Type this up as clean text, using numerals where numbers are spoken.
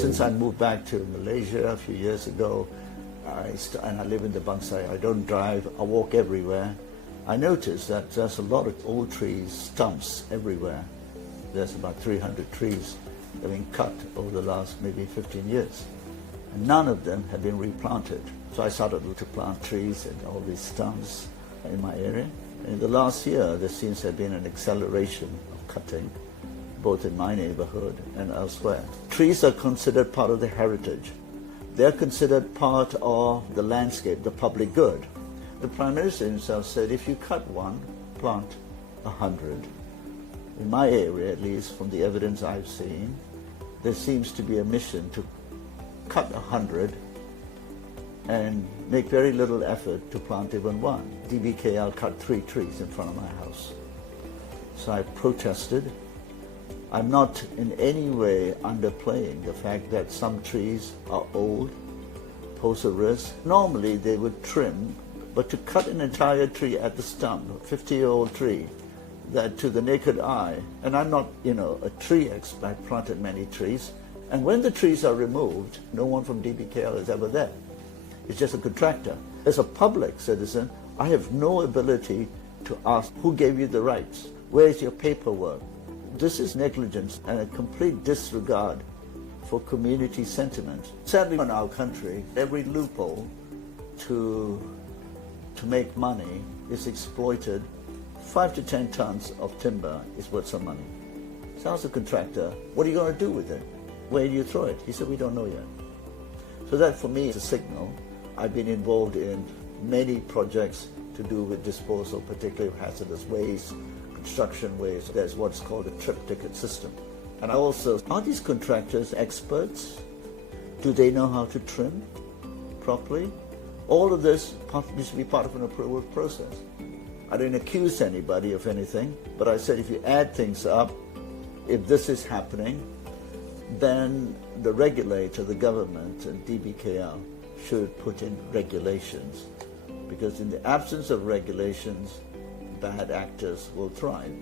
Since I moved back to Malaysia a few years ago, and I live in the Bangsai, I don't drive, I walk everywhere. I noticed that there's a lot of old trees, stumps everywhere. There's about 300 trees that have been cut over the last maybe 15 years. And none of them have been replanted. So I started to plant trees and all these stumps in my area. In the last year, there seems to have been an acceleration of cutting, both in my neighborhood and elsewhere. Trees are considered part of the heritage. They're considered part of the landscape, the public good. The Prime Minister himself said, if you cut one, plant 100. In my area, at least, from the evidence I've seen, there seems to be a mission to cut 100 and make very little effort to plant even one. DBKL cut 3 trees in front of my house. So I protested. I'm not in any way underplaying the fact that some trees are old, pose a risk. Normally they would trim, but to cut an entire tree at the stump, a 50-year-old tree, that to the naked eye, and I'm not, a tree expert, I've planted many trees, and when the trees are removed, no one from DBKL is ever there. It's just a contractor. As a public citizen, I have no ability to ask, who gave you the rights? Where is your paperwork? This is negligence and a complete disregard for community sentiment. Sadly, in our country, every loophole to make money is exploited. 5 to 10 tons of timber is worth some money. So as a contractor, what are you going to do with it? Where do you throw it? He said, we don't know yet. So that for me is a signal. I've been involved in many projects to do with disposal, particularly of hazardous waste, construction waste. There's what's called a trip ticket system. And I also, are these contractors experts? Do they know how to trim properly? All of this needs to be part of an approval process. I didn't accuse anybody of anything, but I said if you add things up, if this is happening, then the regulator, the government, and DBKL should put in regulations, because in the absence of regulations, bad actors will thrive.